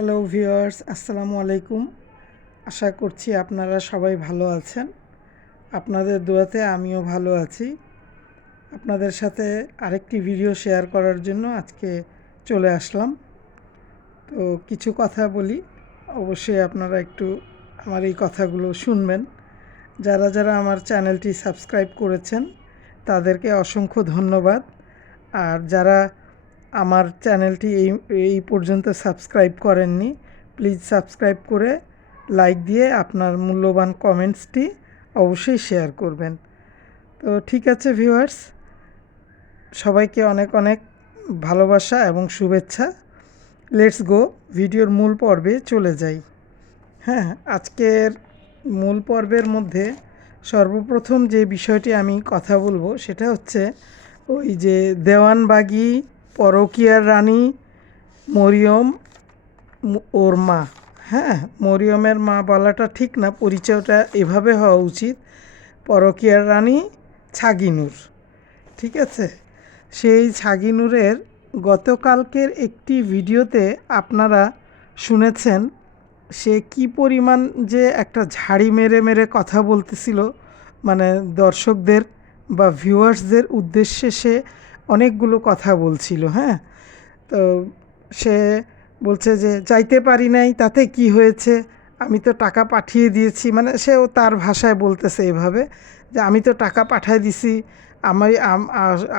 Hello viewers, আসসালামু আলাইকুম। আশা করছি আপনারা সবাই ভালো আছেন। আপনাদের দোয়াতে আমিও ভালো আছি। আপনাদের সাথে আরেকটি ভিডিও শেয়ার করার জন্য আজকে চলে আসলাম। তো কিছু কথা বলি, অবশ্যই আপনারা একটু আমার এই কথাগুলো শুনবেন। যারা যারা আমার চ্যানেলটি সাবস্ক্রাইব করেছেন তাদেরকে অসংখ্য ধন্যবাদ। আর যারা আমার চ্যানেলটি এই পর্যন্ত সাবস্ক্রাইব করেননি, প্লিজ সাবস্ক্রাইব করে লাইক দিয়ে আপনার মূল্যবান কমেন্টসটি অবশ্যই শেয়ার করবেন। তো ঠিক আছে ভিউয়ার্স, সবাইকে অনেক অনেক ভালোবাসা এবং শুভেচ্ছা। লেটস গো, ভিডিওর মূল পর্বে চলে যাই। হ্যাঁ, আজকের মূল পর্বের মধ্যে সর্বপ্রথম যে বিষয়টি আমি কথা বলবো সেটা হচ্ছে ওই যে দেওয়ানবাগী পরকীয়ার রানী মরিয়ম, ওর মা। হ্যাঁ, মরিয়মের মা বলাটা ঠিক না, পরিচয়টা এভাবে হওয়া উচিত, পরকীয়ার রানী ছাগিনুর। ঠিক আছে, সেই ছাগিনুরের গতকালকের একটি ভিডিওতে আপনারা শুনেছেন সে কি পরিমাণ যে একটা ঝাড়ি মেরে মেরে কথা বলতেছিল, মানে দর্শকদের বা ভিউয়ার্সদের উদ্দেশ্যে সে অনেকগুলো কথা বলছিল। হ্যাঁ, তো সে বলছে যে যাইতে পারি নাই তাতে কি হয়েছে, আমি তো টাকা পাঠিয়ে দিয়েছি, মানে সেও তার ভাষায় বলতেছে এভাবে যে আমি তো টাকা পাঠিয়ে দিছি,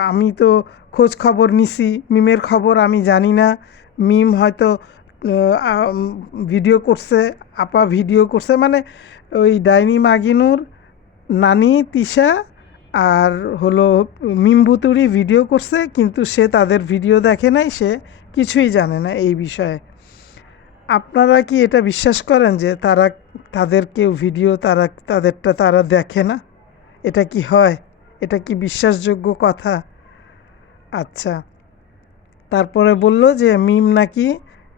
আমি তো খোঁজ খবর নিছি, মিমের খবর আমি জানি না, মিম হয়তো ভিডিও করছে, আপা ভিডিও করছে, মানে ওই ডাইনি মাগিনুর, নানি তিশা আর হলো মিমভুতুড়ি ভিডিও করছে, কিন্তু সে তাদের ভিডিও দেখে নাই, সে কিছুই জানে না এই বিষয়ে। আপনারা কি এটা বিশ্বাস করেন যে তাদের কেউ ভিডিও তাদেরটা তারা দেখে না? এটা কি হয়? এটা কি বিশ্বাসযোগ্য কথা? আচ্ছা, তারপরে বলল যে মিম নাকি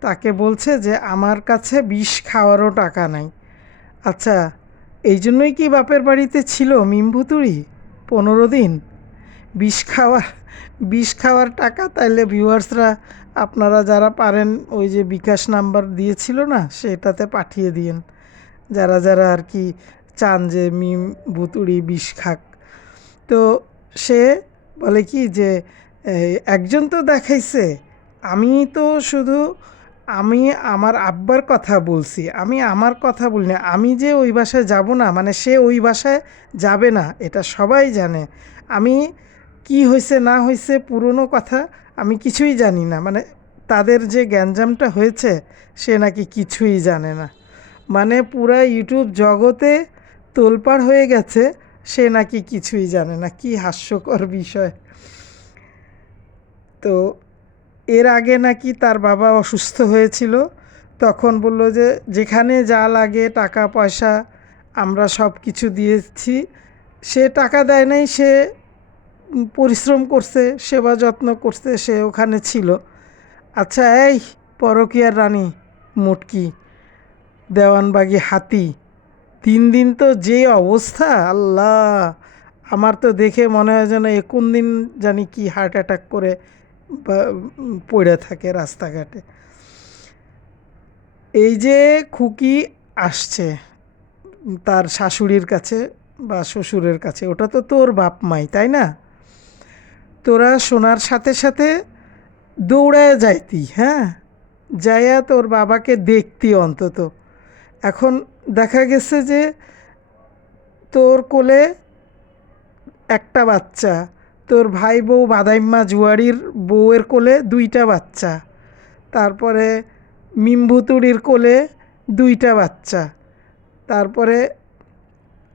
তাকে বলছে যে আমার কাছে বিষ খাওয়ারও টাকা নাই। আচ্ছা, এই জন্যই কি বাপের বাড়িতে ছিল মিম ভুতুড়ি 15 দিন? বিষ খাওয়ার বিষ খাওয়ার টাকা তাইলে ভিউয়ার্সরা আপনারা যারা পারেন ওই যে বিকাশ নাম্বার দিয়েছিল না, সেটাতে পাঠিয়ে দিন, যারা যারা আর কি চান যে মিম ভুতুড়ি বিষ খাক। তো সে বলে কি যে একজন তো দেখাইছে, আমি তো শুধু আমি আমার আব্বার কথা বলছি, আমি আমার কথা বলি না, আমি যে ওই বাসায় যাব না, মানে সে ওই বাসায় যাবে না এটা সবাই জানে। আমি কি হয়েছে না হয়েছে পুরনো কথা আমি কিছুই জানি না, মানে তাদের যে গ্যাঞ্জামটা হয়েছে সে নাকি কিছুই জানে না, মানে পুরা ইউটিউব জগতে তোলপাড় হয়ে গেছে, সে নাকি কিছুই জানে না। কি হাস্যকর বিষয়। তো এর আগে নাকি তার বাবা অসুস্থ হয়েছিল, তখন বলল যে যেখানে যা লাগে টাকা পয়সা আমরা সব কিছু দিয়েছি, সে টাকা দেয় নাই, সে পরিশ্রম করছে, সেবা যত্ন করছে, সে ওখানে ছিল। আচ্ছা, এই পরকীয়ার রানী মুটকি দেওয়ানবাগী হাতি, 3 দিন তো যে অবস্থা, আল্লাহ, আমার তো দেখে মনে হয় যেন কোন দিন জানি কি হার্ট অ্যাটাক করে পড়ে থাকে রাস্তাঘাটে। এই যে খুকি আসছে তার শাশুড়ির কাছে বা শ্বশুরের কাছে, ওটা তো তোর বাপ মাই, তাই না? তোরা শোনার সাথে সাথে দৌড়ায় যাইতি, হ্যাঁ, যাইয়া তোর বাবাকে দেখতি অন্তত। এখন দেখা গেছে যে তোর কোলে একটা বাচ্চা, তোর ভাই বউ বাদাইম্মা জুয়ারির বউয়ের কোলে 2টা বাচ্চা, তারপরে মিমভুতুড়ির কোলে 2টা বাচ্চা, তারপরে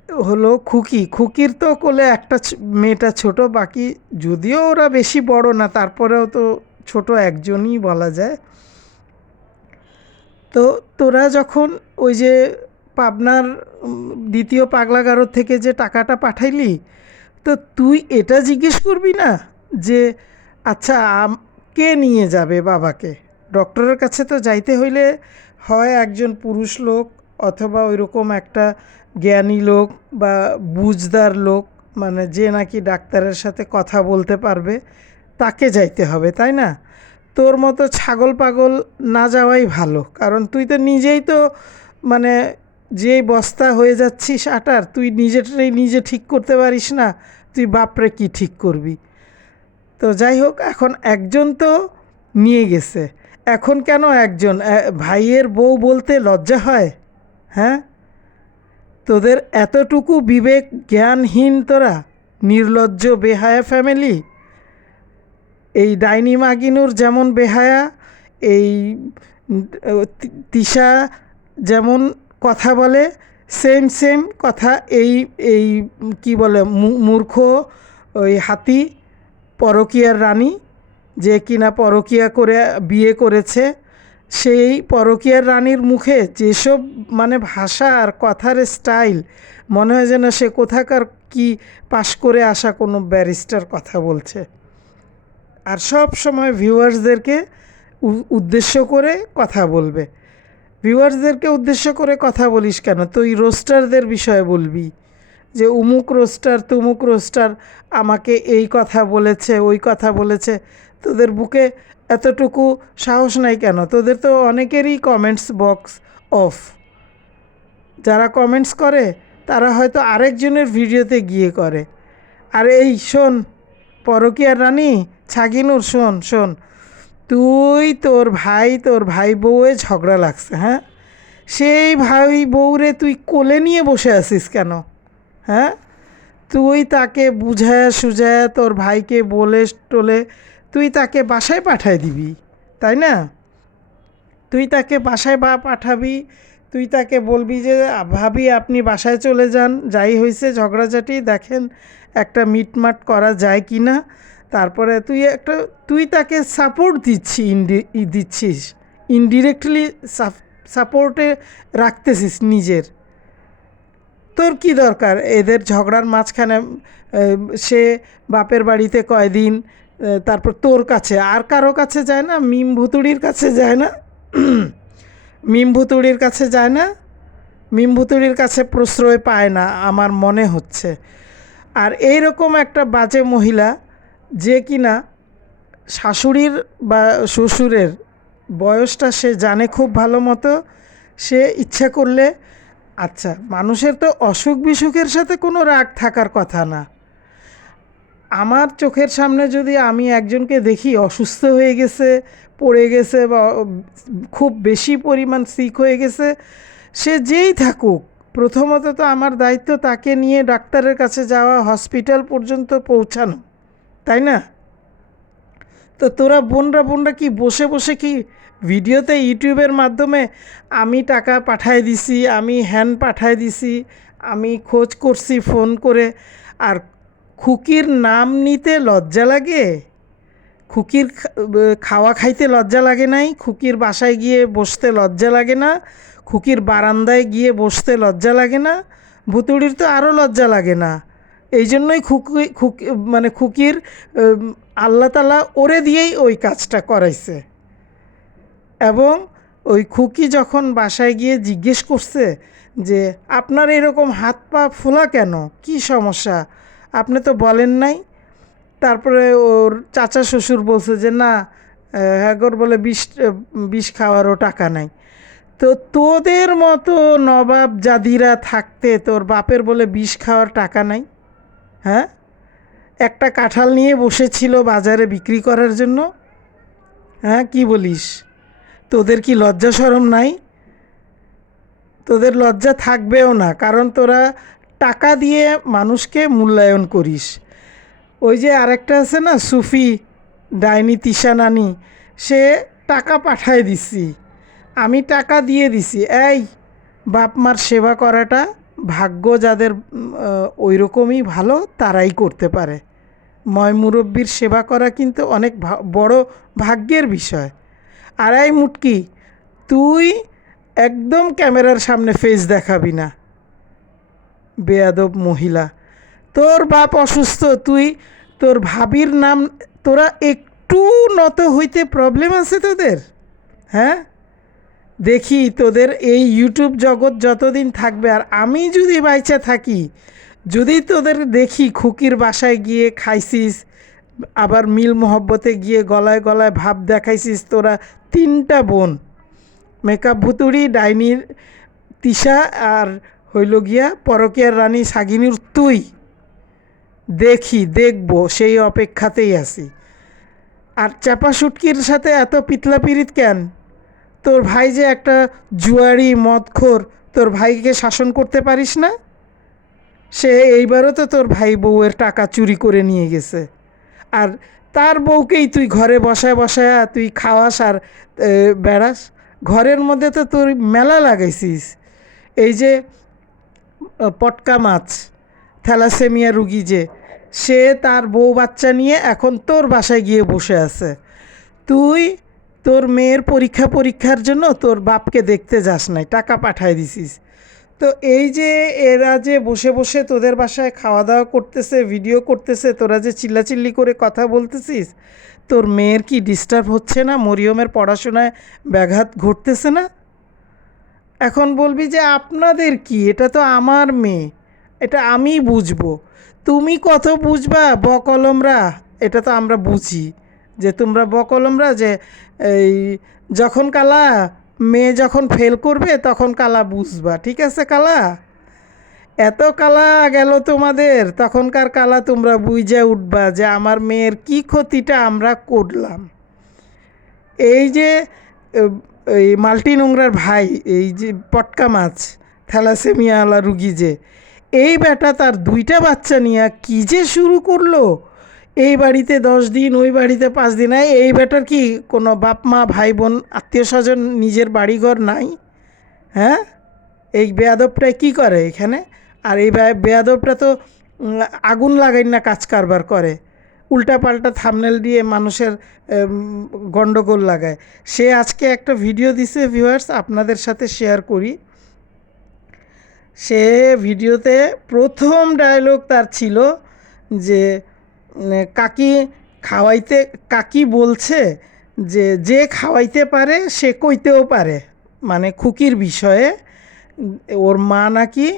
হলো খুকির তো কোলে একটা মেয়েটা ছোট, বাকি যদিও ওরা বেশি বড় না, তারপরেও তো ছোট একজনই বলা যায়। তো তোরা যখন ওই যে পাবনার দ্বিতীয় পাগলাগারো থেকে যে টাকাটা পাঠাইলি, তো তুই এটা জিজ্ঞেস করবি না যে আচ্ছা কে নিয়ে যাবে বাবাকে? ডক্টরের কাছে তো যাইতে হইলে হয় একজন পুরুষ লোক অথবা ওইরকম একটা জ্ঞানী লোক বা বুঝদার লোক, মানে যে নাকি ডাক্তারের সাথে কথা বলতে পারবে, তাকে যাইতে হবে, তাই না? তোর মতো ছাগল পাগল না যাওয়াই ভালো, কারণ তুই তো নিজেই তো মানে যেই বস্তা হয়ে যাচ্ছিস আটার, তুই নিজেটাই নিজে ঠিক করতে পারিস না, তুই বাপরে কি ঠিক করবি। তো যাই হোক, এখন একজন তো নিয়ে গেছে, এখন কেন একজন, ভাইয়ের বউ বলতে লজ্জা হয়? হ্যাঁ, তোদের এতটুকু বিবেক জ্ঞানহীন তোরা, নির্লজ্জ বেহায়া ফ্যামিলি। এই ডাইনি মাগিনুর যেমন বেহায়া, এই তিশা যেমন কথা বলে, সেম সেম কথা এই এই কি বলে মূর্খ ওই হাতি পরকীয়ার রানী, যে কিনা পরকীয়া করে বিয়ে করেছে, সেই পরকীয়ার রানীর মুখে যেসব মানে ভাষা আর কথার স্টাইল, মনে হয় যেন সে কোথাকার কি পাশ করে আসা কোনো ব্যারিস্টার কথা বলছে। আর সব সময় ভিউয়ার্সদেরকে উদ্দেশ্য করে কথা বলবে। ভিউয়ার্সদেরকে উদ্দেশ্য করে কথা বলিস কেন? তুই রোস্টারদের বিষয়ে বলবি যে উমুক রোস্টার তুমুক রোস্টার আমাকে এই কথা বলেছে ওই কথা বলেছে। তোদের বুকে এতটুকু সাহস নাই কেন? তোদের তো অনেকেরই কমেন্টস বক্স অফ। যারা কমেন্টস করে তারা হয়তো আরেকজনের ভিডিওতে গিয়ে করে। আর এই শোন পরকীয়ার রানী ছাগিনুর, শোন শোন, তোর ভাই বউয়ে ঝগড়া লাগছে, হ্যাঁ, সেই ভাই বউরে তুই কোলে নিয়ে বসে আছিস কেন? হ্যাঁ, তুই তাকে বুঝায় সুঝায় তোর ভাইকে বলে টোলে তুই তাকে বাসায় পাঠায় দিবি, তাই না? তুই তাকে বাসায় পাঠাবি, তুই তাকে বলবি যে ভাবি আপনি বাসায় চলে যান, যাই হয়েছে ঝগড়াঝাটি দেখেন একটা মিটমাট করা যায় কি না। তারপরে তুই তাকে সাপোর্ট দিচ্ছিস, ইনডিরেক্টলি সাপোর্টে রাখতেছিস নিজের। তোর কি দরকার এদের ঝগড়ার মাঝখানে? সে বাপের বাড়িতে কয়দিন, তারপর তোর কাছে আর কারো কাছে যায় না, মিম ভুতুড়ির কাছে যায় না, মিম ভুতুড়ির কাছে যায় না, মিম ভুতুড়ির কাছে প্রশ্রয় পায় না আমার মনে হচ্ছে। আর এই রকম একটা বাজে মহিলা, যে কিনা শাশুড়ির বা শ্বশুরের বয়সটা সে জানে খুব ভালো মতো, সে ইচ্ছা করলে, আচ্ছা মানুষের তো অসুখ বিসুখের সাথে কোনো রাগ থাকার কথা না। আমার চোখের সামনে যদি আমি একজনকে দেখি অসুস্থ হয়ে গেছে, পড়ে গেছে বা খুব বেশি পরিমাণ সিক হয়ে গেছে, সে যেই থাকুক, প্রথমত তো আমার দায়িত্ব তাকে নিয়ে ডাক্তারের কাছে যাওয়া, হসপিটাল পর্যন্ত পৌঁছানো, তাই না? তো তোরা বোনরা কি বসে বসে কি ভিডিওতে ইউটিউবের মাধ্যমে আমি টাকা পাঠায় দিছি, আমি হ্যান পাঠায় দিছি, আমি খোঁজ করছি ফোন করে, আর খুকির নাম নিতে লজ্জা লাগে? খুকির খাওয়া খাইতে লজ্জা লাগে নাই? খুকির বাসায় গিয়ে বসতে লজ্জা লাগে না? খুকির বারান্দায় গিয়ে বসতে লজ্জা লাগে না? ভুতুড়ির তো আরও লজ্জা লাগে না। এই জন্যই খুকির আল্লাহ তাআলা ওরে দিয়েই ওই কাজটা করাইছে। এবং ওই খুকি যখন বাসায় গিয়ে জিজ্ঞেস করছে যে আপনার এরকম হাত পা ফোলা কেন, কি সমস্যা, আপনি তো বলেন নাই। তারপরে ওর চাচা শ্বশুর বলছে যে না, হ্যাগর বলে বিষ খাওয়ারও টাকা নাই। তো তোদের মতো নবাব জাদিরা থাকতে তোর বাপের বলে বিষ খাওয়ার টাকা নাই? হ্যাঁ, একটা কাঁঠাল নিয়ে বসেছিল বাজারে বিক্রি করার জন্য। হ্যাঁ, কি বলিস? তোদের কি লজ্জা শরম নাই? তোদের লজ্জা থাকবেও না, কারণ তোরা টাকা দিয়ে মানুষকে মূল্যায়ন করিস। ওই যে আরেকটা আছে না সুফি ডাইনি তিশা নানি, সে টাকা পাঠায় দিছি, আমি টাকা দিয়ে দিছি। এই বাপ মার সেবা করাটা ভাগ্য যাদের ওই রকমই ভালো তারাই করতে পারে। মুরব্বির সেবা করা কিন্তু অনেক বড় ভাগ্যের বিষয়। আর এই মুটকি, তুই একদম ক্যামেরার সামনে ফেস দেখাবি না, বেয়াদব মহিলা। তোর বাপ অসুস্থ, তুই তোর ভাবির নাম, তোরা একটু নত হইতে প্রবলেম আছে তোদের? হ্যাঁ, দেখি তোদের এই ইউটিউব জগৎ যতদিন থাকবে, আর আমি যদি বাইচা থাকি, যদি তোদের দেখি খুকির বাসায় গিয়ে খাইছিস, আবার মিল মহব্বতে গিয়ে গলায় গলায় ভাব দেখাইছিস। তোরা 3টা বোন, মেকআপ ভুতুড়ি, ডাইনির তিশা, আর হইল গিয়া পরকীয়ার রানী সাগিনীর তুই। দেখবো, সেই অপেক্ষাতেই আছি। আর চাপা শুটকির সাথে এত পিতলা পিরিত কেন? তোর ভাই যে একটা জুয়ারি মদখোর, তোর ভাইকে শাসন করতে পারিস না? সে এইবারও তো তোর ভাই বউয়ের টাকা চুরি করে নিয়ে গেছে, আর তার বউকেই তুই ঘরে বসায় বসায় তুই খাওয়াস আর বেড়াস। ঘরের মধ্যে তো তোর মেলা লাগাইছিস। এই যে পটকা মাছ, থ্যালাসেমিয়া রুগী যে, সে তার বউ বাচ্চা নিয়ে এখন তোর বাসায় গিয়ে বসে আছে। তুই তোর মেয়ের পরীক্ষার জন্য তোর বাপকে দেখতে যাস নাই, টাকা পাঠায় দিছিস। তো এই যে এরা যে বসে বসে তোদের বাসায় খাওয়া দাওয়া করতেছে, ভিডিও করতেছে, তোরা যে চিল্লাচিল্লি করে কথা বলতেছিস, তোর মেয়ের কি ডিস্টার্ব হচ্ছে না? মরিয়মের পড়াশোনায় ব্যাঘাত ঘটতেছে না? এখন বলবি যে আপনাদের কি, এটা তো আমার মেয়ে, এটা আমি বুঝবো। তুমি কত বুঝবা বকলমরা? এটা তো আমরা বুঝি যে তোমরা বকলমরা, যে এই যখন কালা মেয়ে যখন ফেল করবে তখন কালা বুঝবা। ঠিক আছে কালা, এত কালা গেল তোমাদের, তখনকার কালা তোমরা বুঝে উঠবা যে আমার মেয়ের কি ক্ষতিটা আমরা করলাম। এই যে এই মাল্টি নোংরার ভাই, এই যে পটকা মাছ, থ্যালাসেমিয়াওয়ালা রুগী যে, এই বেটা তার 2টা বাচ্চা নিয়ে কী যে শুরু করলো। এই বাড়িতে 10 দিন, ওই বাড়িতে 5 দিন। এই বেটার কি কোনো বাপ মা ভাই বোন আত্মীয় স্বজন নিজের বাড়িঘর নাই? হ্যাঁ, এই বেয়াদবটাই কি করে এখানে? আর এই বেয়াদবটা তো আগুন লাগাই না কাজ কারবার করে, উল্টাপাল্টা থাম্বনেল দিয়ে মানুষের গন্ডগোল লাগায়। সে আজকে একটা ভিডিও দিছে ভিউয়ার্স, আপনাদের সাথে শেয়ার করি। সে ভিডিওতে প্রথম ডায়লগ তার ছিল যে কাকি বলছে যে যে খাওয়াইতে পারে সে কইতেও পারে, মানে খুকির বিষয়ে। ওর মা নাকি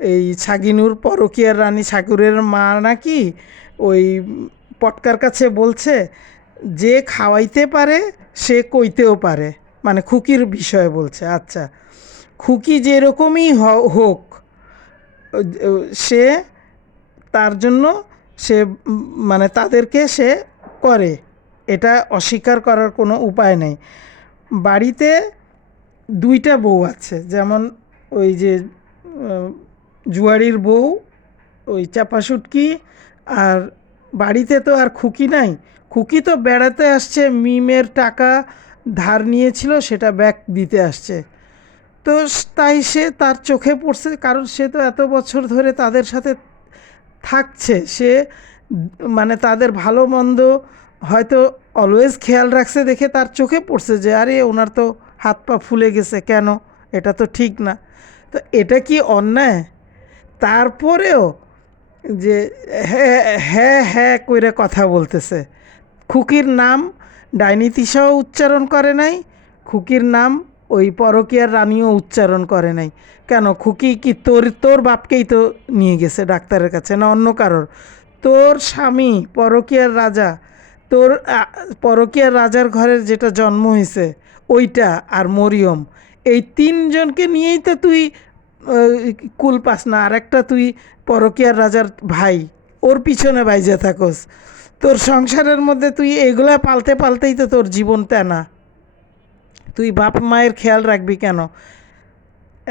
এই ছাগিনুর, পরকীয়ার রানী সাগরের মা নাকি ওই পটকার কাছে বলছে যে খাওয়াইতে পারে সে কইতেও পারে, মানে খুকির বিষয়ে বলছে। আচ্ছা, খুকি যেরকমই হোক, সে তার জন্য সে মানে তাদেরকে সে করে, এটা অস্বীকার করার কোনো উপায় নেই। বাড়িতে 2টা বউ আছে, যেমন ওই যে জুয়ারির বউ, ওই চাপা শুটকি, আর বাড়িতে তো আর খুকি নাই। খুকি তো বেড়াতে আসছে, মিমের টাকা ধার নিয়েছিল সেটা ব্যাক দিতে আসছে। তো তাই সে তার চোখে পড়ছে, কারণ সে তো এত বছর ধরে তাদের সাথে থাকছে, সে মানে তাদের ভালো মন্দ হয়তো অলওয়েজ খেয়াল রাখছে, দেখে তার চোখে পড়ছে যে আরে ওনার তো হাত পা ফুলে গেছে কেন, এটা তো ঠিক না। তো এটা কি অন্যায়? তারপরেও যে হ্যাঁ হ্যাঁ হ্যাঁ কইরে কথা বলতেছে। খুকির নাম ডাইনি তিশাও উচ্চারণ করে নাই, খুকির নাম ওই পরকীয়ার রানীও উচ্চারণ করে নাই। কেন, খুকি কি তোর বাপকেই তো নিয়ে গেছে ডাক্তারের কাছে, না অন্য কারোর? তোর স্বামী পরকীয়ার রাজা, তোর পরকীয়ার রাজার ঘরের যেটা জন্ম হয়েছে ওইটা, আর মরিয়ম, এই 3জনকে নিয়েই তো তুই কুল পাস না। আর একটা তুই পরকীয়ার রাজার ভাই, ওর পিছনে বাইজে থাকোস। তোর সংসারের মধ্যে তুই এগুলা পালতে পালতেই তো তোর জীবন তেনা। তুই বাপ মায়ের খেয়াল রাখবি কেন?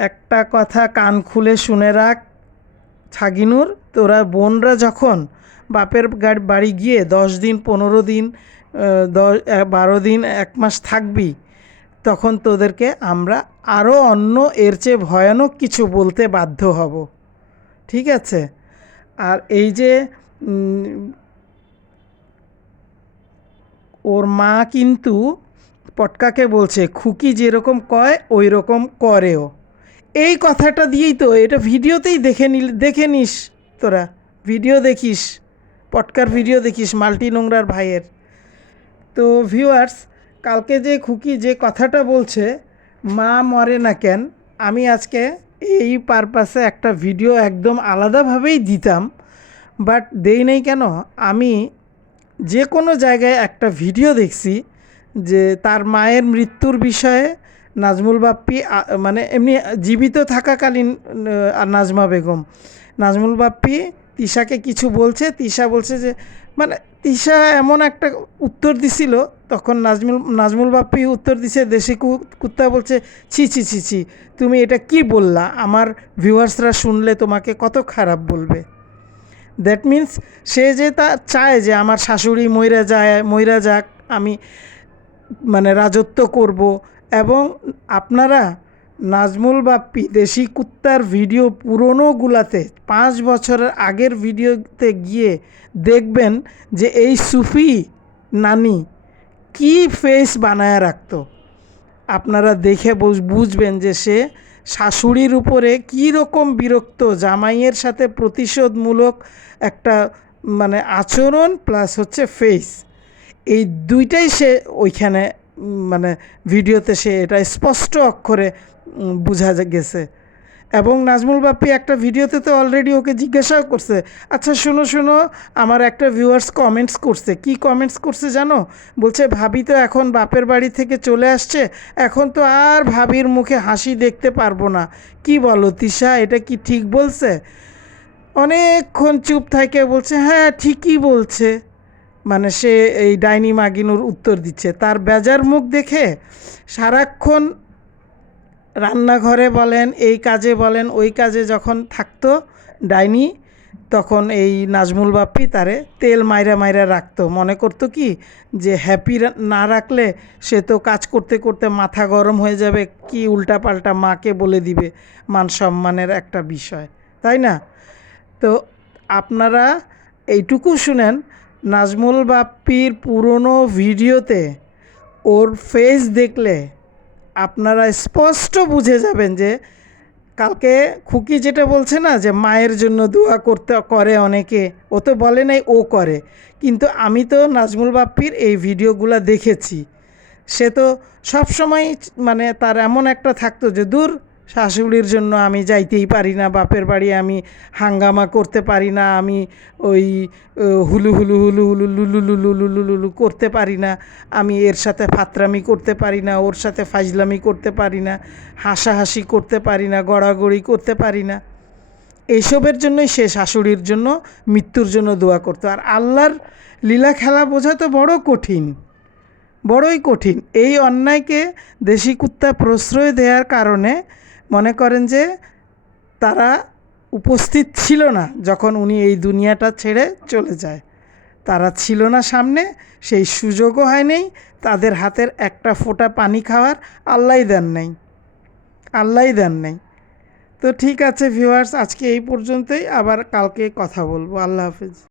একটা কথা কান খুলে শুনে রাখ ছাগিনুর, তোরা বোনরা যখন বাপের বাড়ি গিয়ে 10 দিন, 15 দিন, 12 দিন, 1 মাস থাকবি, তখন তোদেরকে আমরা আরও অন্য এর চেয়ে ভয়ানক কিছু বলতে বাধ্য হব। ঠিক আছে? আর এই যে ওর মা কিন্তু পটকাকে বলছে খুকি যেরকম কয় ওই রকম করেও। এই কথাটা দিয়েই তো, এটা ভিডিওতেই দেখে নিস, তোরা ভিডিও দেখিস, পটকার ভিডিও দেখিস মাল্টি নোংরার ভাইয়ের। তো ভিউয়ার্স, কালকে যে খুকি যে কথাটা বলছে মা মরে না কেন, আমি আজকে এই পারপাসে একটা ভিডিও একদম আলাদাভাবেই দিতাম, বাট দেই নেই কেন, আমি যে কোনো জায়গায় একটা ভিডিও দেখছি যে তার মায়ের মৃত্যুর বিষয়ে নাজমুল বাপ্পি মানে এমনি জীবিত থাকাকালীন নাজমা বেগম নাজমুল বাপ্পি তিশাকে কিছু বলছে, তিশা বলছে যে মানে তিশা এমন একটা উত্তর দিছিল, তখন নাজমুল বাপ্পি উত্তর দিছে দেশি কুত্তা বলছে ছি ছি ছি ছি, তুমি এটা কি বললা, আমার ভিউয়ার্সরা শুনলে তোমাকে কত খারাপ বলবে। দ্যাট মিন্স সে যে তা চায় যে আমার শাশুড়ি মইরা যাক, আমি মানে রাজত্ব করব। এবং আপনারা নাজমুল বাপ্পি দেশি কুত্তার ভিডিও পুরনোগুলাতে 5 বছরের আগের ভিডিওতে গিয়ে দেখবেন যে এই সুফি নানি কি ফেস বানায় রাখতো। আপনারা দেখে বুঝবেন যে সে শাশুড়ির উপরে কী রকম বিরক্ত, জামাইয়ের সাথে প্রতিশোধমূলক একটা মানে আচরণ প্লাস হচ্ছে ফেস, এই দুইটাই সে ওইখানে মানে ভিডিওতে সে এটা স্পষ্ট অক্ষরে বোঝা গেছে। এবং নাজমুল বাপ্পি একটা ভিডিওতে তো অলরেডি ওকে জিজ্ঞাসাও করছে, আচ্ছা শোনো আমার একটা ভিউয়ার্স কমেন্টস করছে, কি কমেন্টস করছে জানো? বলছে ভাবি তো এখন বাপের বাড়ি থেকে চলে আসছে, এখন তো আর ভাবির মুখে হাসি দেখতে পারবো না, কি বলো তিশা, এটা কি ঠিক বলছে? অনেকক্ষণ চুপ থাকে বলছে হ্যাঁ ঠিকই বলছে, মানে সে এই ডাইনি মাগিনুর উত্তর দিচ্ছে। তার বেজার মুখ দেখে সারাক্ষণ রান্নাঘরে বলেন, এই কাজে বলেন, ওই কাজে যখন থাকতো ডাইনি, তখন এই নাজমুল বাপ্পি তারে তেল মাইরা রাখতো, মনে করতো কি যে হ্যাপি না রাখলে সে তো কাজ করতে করতে মাথা গরম হয়ে যাবে, কি উল্টাপাল্টা মাকে বলে দিবে, মান সম্মানের একটা বিষয়, তাই না? তো আপনারা এইটুকু শুনেন, নাজমুল বাপ্পির পুরনো ভিডিওতে ওর ফেস দেখলে আপনারা স্পষ্ট বুঝে যাবেন যে কালকে খুকি যেটা বলছে না যে মায়ের জন্য দোয়া করে অনেকে, ও তো বলে নাই ও করে, কিন্তু আমি তো নাজমুল বাপ্পির এই ভিডিওগুলো দেখেছি। সে তো সবসময় মানে তার এমন একটা থাকতো যে দূর শাশুড়ির জন্য আমি যাইতেই পারি না বাপের বাড়ি, আমি হাঙ্গামা করতে পারি না, আমি ওই হুলু হুলু হুলু হুলু লুলু লুলু লুলু লুলু করতে পারি না, আমি এর সাথে ফাতরামি করতে পারি না, ওর সাথে ফাজলামি করতে পারি না, হাসাহাসি করতে পারি না, গড়াগড়ি করতে পারি না। এইসবের জন্যই সে শাশুড়ির জন্য মৃত্যুর জন্য দোয়া করতো। আর আল্লাহর লীলা খেলা বোঝা তো বড়ই কঠিন। এই অন্যায়কে দেশি কুত্তা প্রশ্রয় দেওয়ার কারণে মনে করেন যে তারা উপস্থিত ছিল না যখন উনি এই দুনিয়াটা ছেড়ে চলে যায়, তারা ছিল না সামনে, সেই সুযোগও হয় নাই, তাদের হাতের একটা ফোঁটা পানি খাওয়ার আল্লাহই দেন নাই। তো ঠিক আছে ভিউয়ার্স, আজকে এই পর্যন্তই, আবার কালকে কথা বলবো। আল্লাহ হাফেজ।